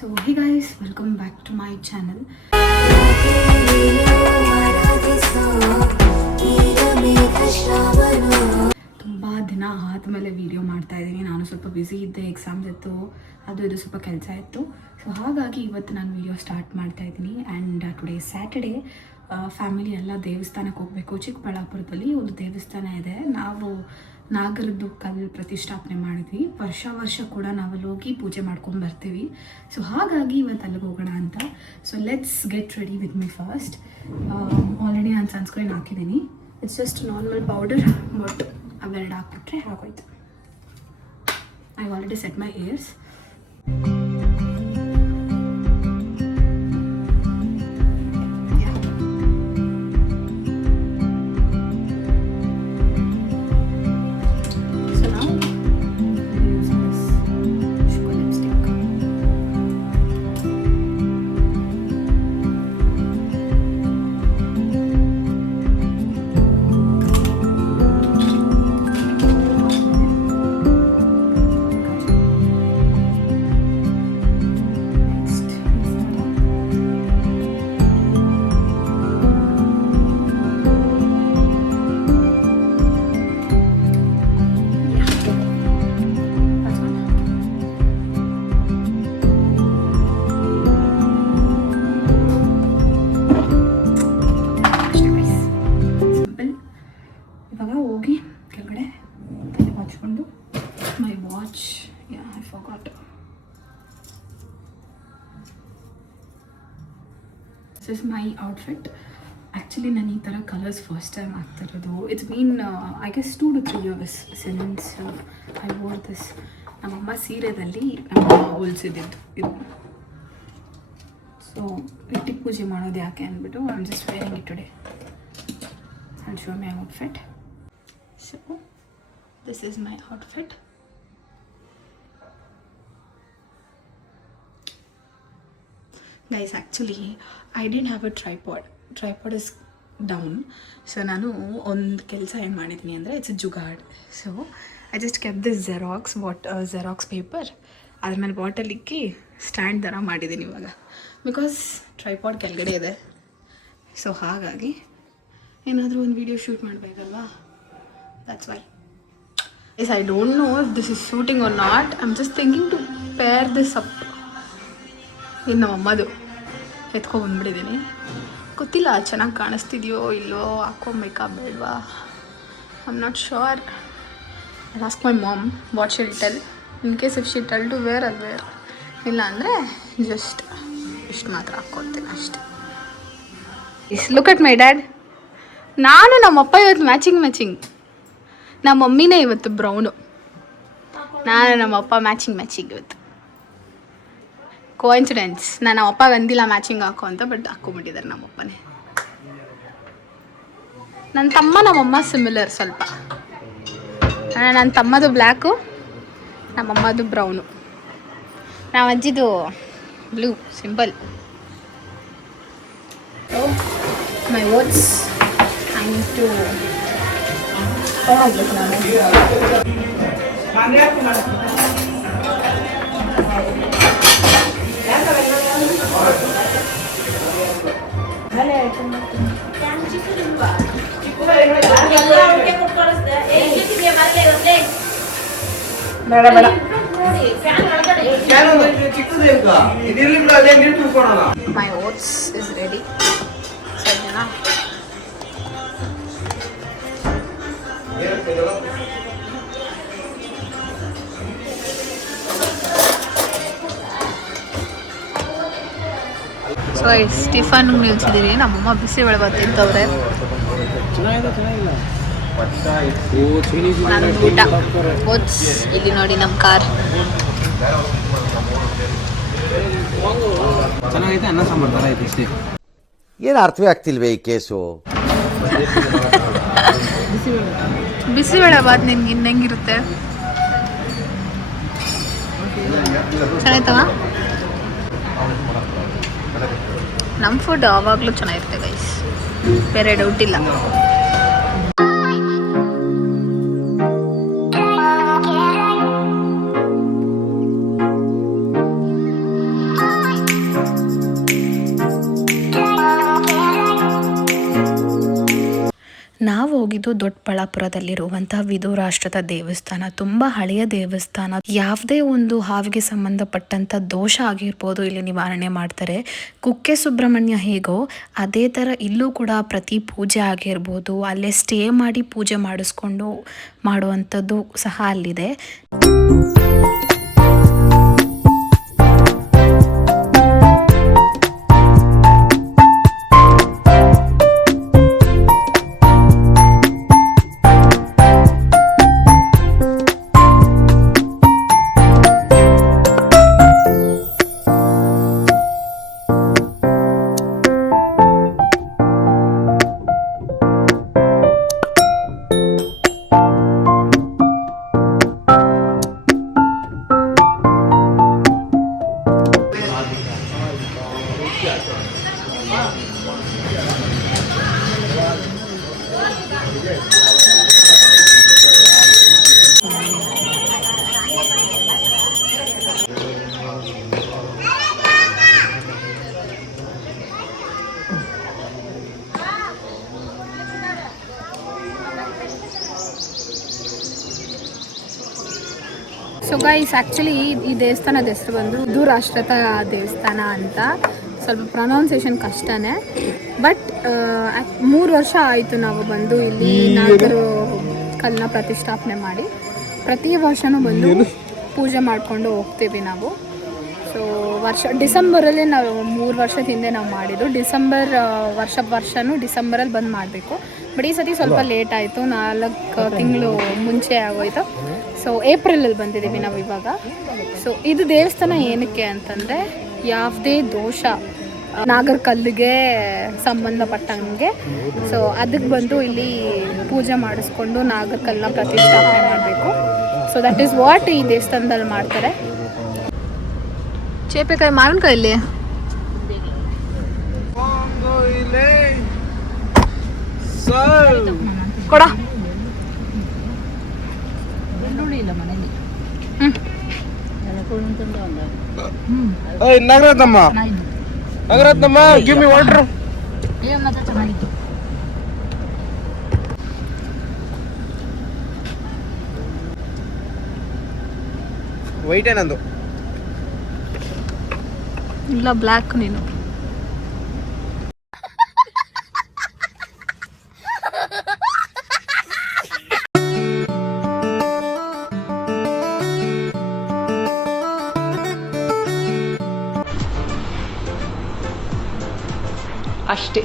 So hey guys, welcome back to my channel. ತುಂಬ ದಿನ ಆದಮೇಲೆ ವೀಡಿಯೋ ಮಾಡ್ತಾ ಇದ್ದೀನಿ. ನಾನು ಸ್ವಲ್ಪ ಬ್ಯುಸಿ ಇದ್ದೆ, ಎಕ್ಸಾಮ್ಸ್ ಇತ್ತು, ಅದು ಇದು ಸ್ವಲ್ಪ ಕೆಲಸ ಇತ್ತು. ಸೊ ಹಾಗಾಗಿ ಇವತ್ತು ನಾನು ವೀಡಿಯೋ ಸ್ಟಾರ್ಟ್ ಮಾಡ್ತಾ ಇದ್ದೀನಿ. ಆ್ಯಂಡ್ ಟುಡೇ ಸ್ಯಾಟರ್ಡೇ, ಫ್ಯಾಮಿಲಿ ಎಲ್ಲ ದೇವಸ್ಥಾನಕ್ಕೆ ಹೋಗಬೇಕು. ಚಿಕ್ಕಬಳ್ಳಾಪುರದಲ್ಲಿ ಒಂದು ದೇವಸ್ಥಾನ ಇದೆ. ನಾವು ನಾಗರದ್ದು ಕಲ್ಲು ಪ್ರತಿಷ್ಠಾಪನೆ ಮಾಡಿದ್ವಿ. ವರ್ಷ ಕೂಡ ನಾವಲ್ಲಿ ಹೋಗಿ ಪೂಜೆ ಮಾಡ್ಕೊಂಡು ಬರ್ತೀವಿ. ಸೊ ಹಾಗಾಗಿ ಇವತ್ತು ಅಲ್ಲಿಗೆ ಹೋಗೋಣ ಅಂತ. So let's get ready with me first. Already ನಾನು ಸನ್ಸ್ಕ್ರೀನ್ ಹಾಕಿದ್ದೀನಿ. It's just normal powder, but ಅವೆರಡು ಹಾಕ್ಬಿಟ್ರೆ ಆಗೋಯ್ತು. I already set my ears. This is my outfit. Actually ನಾನು ಈ ಥರ ಕಲರ್ಸ್ ಫಸ್ಟ್ ಟೈಮ್ ಆಗ್ತಿರೋದು. It's been I guess 2 to 3 years since I wore this. ನಮ್ಮಮ್ಮ ಸೀರೆದಲ್ಲಿ ಹೊಲಿಸಿದ್ದು ಇದು. ಸೊ ಇಟ್ಟಿ ಪೂಜೆ ಮಾಡೋದು ಯಾಕೆ ಅಂದ್ಬಿಟ್ಟು I am just varying it today. I'll show my outfit. So this is my outfit. Guys, actually I didn't have a tripod is down. So ನಾನು ಒಂದು ಕೆಲಸ ಏನು ಮಾಡಿದ್ದೀನಿ ಅಂದರೆ it's jugaad. So I just kept this xerox paper, ಅದ್ರ ಮೇಲೆ bottle ಇಕ್ಕಿ stand ಥರ ಮಾಡಿದ್ದೀನಿ ಇವಾಗ. ಬಿಕಾಸ್ ಟ್ರೈಪಾಡ್ ಕೆಳಗಡೆ ಇದೆ. ಸೊ ಹಾಗಾಗಿ ಏನಾದರೂ ಒಂದು ವಿಡಿಯೋ ಶೂಟ್ ಮಾಡಬೇಕಲ್ವಾ, that's why. Yes, I don't know if this is shooting or not. I am just thinking to pair this up. ಇದು ನಮ್ಮಮ್ಮದು ಎತ್ಕೊಂಡ್ಬಂದ್ಬಿಟ್ಟಿದ್ದೀನಿ. ಗೊತ್ತಿಲ್ಲ ಚೆನ್ನಾಗಿ ಕಾಣಿಸ್ತಿದೆಯೋ ಇಲ್ಲೋ, ಹಾಕ್ಕೊಬೇಕಾ ಬೇಡವಾ, I am not sure. I ask my mom what she'll tell. In case if she tell to wear ಅದು ವೇರ್, ಇಲ್ಲ ಅಂದರೆ ಜಸ್ಟ್ ಇಷ್ಟು ಮಾತ್ರ ಹಾಕ್ಕೊಡ್ತೀನಿ ಅಷ್ಟೆ. Look at my dad. ನಾನು ನಮ್ಮಪ್ಪ ಇವತ್ತು ಮ್ಯಾಚಿಂಗ್. ನಮ್ಮ ಮಮ್ಮಿನೇ ಇವತ್ತು ಬ್ರೌನು, ನಾನು ನಮ್ಮಪ್ಪ ಮ್ಯಾಚಿಂಗ್ ಇವತ್ತು. ಕೋಇನ್ಸಿಡೆನ್ಸ್. ನಾನು ಅಪ್ಪ ಅಂದಿಲ್ಲ ಮ್ಯಾಚಿಂಗ್ ಹಾಕೋ ಅಂತ, ಬಟ್ ಹಾಕ್ಕೊಂಬಿಟ್ಟಿದ್ದಾರೆ ನಮ್ಮಪ್ಪನೇ. ನನ್ನ ತಮ್ಮ ನಮ್ಮಮ್ಮ ಸಿಮಿಲರ್ ಸ್ವಲ್ಪ. ನನ್ನ ತಮ್ಮದು ಬ್ಲ್ಯಾಕು, ನಮ್ಮಮ್ಮದು ಬ್ರೌನು, ನಾವು ಅಜ್ಜಿದು blue simple. My oats I need to ಹೋಗ್ಬೇಕು ನಾನು. My oats is ready. Sajna. So Stephen ನಿಲ್ಸಿದ್ದೀವಿ. ನಮ್ಮಮ್ಮ ಬಿಸಿಬೇಳೆ ಬಾತ್ ತಿಂತವ್ರೆ. ನಂದು ಊಟ ಓಟ್ಸ್. ಇಲ್ಲಿ ನೋಡಿ ನಮ್ಮ ಕಾರ್. ಚೆನ್ನಾಗೈತೆ, ಅನ್ನ ಸಾಂಬಾರು ಥರ ಐತೆ ಇಷ್ಟೇ. ಏನು ಅರ್ಥವೇ ಆಗ್ತಿಲ್ವೇ ಈ ಕೇಸು. ಬಿಸಿಬೇಳೆ ಬಾತ್ ನಿನ್ಗೆ ಇನ್ನಂಗಿರುತ್ತೆ? ಚೆನ್ನಾಯ್ತವ? ನಮ್ಮ ಫುಡ್ ಆವಾಗಲೂ ಚೆನ್ನಾಗಿರುತ್ತೆ ಗೈಸ್, ಬೇರೆ ಡೌಟ್ ಇಲ್ಲ. ಹೋಗಿದ್ದು ದೊಡ್ಡಬಳ್ಳಾಪುರದಲ್ಲಿರುವಂತಹ ವಿಧುರಾಷ್ಟ್ರದ ದೇವಸ್ಥಾನ. ತುಂಬ ಹಳೆಯ ದೇವಸ್ಥಾನ. ಯಾವುದೇ ಒಂದು ಹಾವಿಗೆ ಸಂಬಂಧಪಟ್ಟಂಥ ದೋಷ ಆಗಿರ್ಬೋದು ಇಲ್ಲಿ ನಿವಾರಣೆ ಮಾಡ್ತಾರೆ. ಕುಕ್ಕೆ ಸುಬ್ರಹ್ಮಣ್ಯ ಹೇಗೋ ಅದೇ ಥರ ಇಲ್ಲೂ ಕೂಡ ಪ್ರತಿ ಪೂಜೆ ಆಗಿರ್ಬೋದು ಅಲ್ಲೇ ಸ್ಟೇ ಮಾಡಿ ಪೂಜೆ ಮಾಡಿಸ್ಕೊಂಡು ಮಾಡುವಂಥದ್ದು ಸಹ ಅಲ್ಲಿದೆ. ಸೊ ಗೈಸ್, ಆ್ಯಕ್ಚುಲಿ ಈ ದೇವಸ್ಥಾನದ ಹೆಸರು ಬಂದು ವಿಧುರಾಷ್ಟ್ರದ ದೇವಸ್ಥಾನ ಅಂತ. ಸ್ವಲ್ಪ ಪ್ರೊನೌನ್ಸಿಯೇಷನ್ ಕಷ್ಟನೇ, ಬಟ್ 3 ವರ್ಷ ಆಯಿತು ನಾವು ಬಂದು ಇಲ್ಲಿ ನಾಲ್ಕರು ಕಲ್ಲನ್ನ ಪ್ರತಿಷ್ಠಾಪನೆ ಮಾಡಿ. ಪ್ರತಿ ವರ್ಷವೂ ಬಂದು ಪೂಜೆ ಮಾಡಿಕೊಂಡು ಹೋಗ್ತೀವಿ ನಾವು. ಸೊ ಡಿಸೆಂಬರಲ್ಲಿ ನಾವು 3 ವರ್ಷದ ಹಿಂದೆ ನಾವು ಮಾಡಿದ್ದು. ವರ್ಷನೂ ಡಿಸೆಂಬರಲ್ಲಿ ಬಂದು ಮಾಡಬೇಕು. ಬಟ್ ಈ ಸತಿ ಸ್ವಲ್ಪ ಲೇಟ್ ಆಯಿತು, 4 ತಿಂಗಳು ಮುಂಚೆ ಆಗೋಯ್ತು. ಸೊ ಏಪ್ರಿಲಲ್ಲಿ ಬಂದಿದ್ದೀವಿ ನಾವು ಇವಾಗ. ಸೊ ಇದು ದೇವಸ್ಥಾನ ಏನಕ್ಕೆ ಅಂತಂದರೆ, ಯಾವುದೇ ದೋಷ ನಾಗರ ಕಲ್ಲಿಗೆ ಸಂಬಂಧಪಟ್ಟಂಗೆ ಸೊ ಅದಕ್ಕೆ ಬಂದು ಇಲ್ಲಿ ಪೂಜೆ ಮಾಡಿಸ್ಕೊಂಡು ನಾಗರ ಕಲ್ಲನ್ನ ಪ್ರತಿಷ್ಠಾಪನೆ ಮಾಡಬೇಕು. ಸೊ ದಟ್ ಈಸ್ ವಾಟ್ ಈ ದೇವಸ್ಥಾನದಲ್ಲಿ ಮಾಡ್ತಾರೆ. ಚೇಪೆಕಾಯಿ ಮಾವಿನಕಾಯಲ್ಲಿ ಕೊಡ. ನಗರತ್ನಮ್ಮ ಗಿವ್ ಮಿ ವಾಟರ್. ವೈಟ್ ಏನಂದು ಇಲ್ಲ, ಬ್ಲ್ಯಾಕ್. ನೀನು ಅಷ್ಟೇ.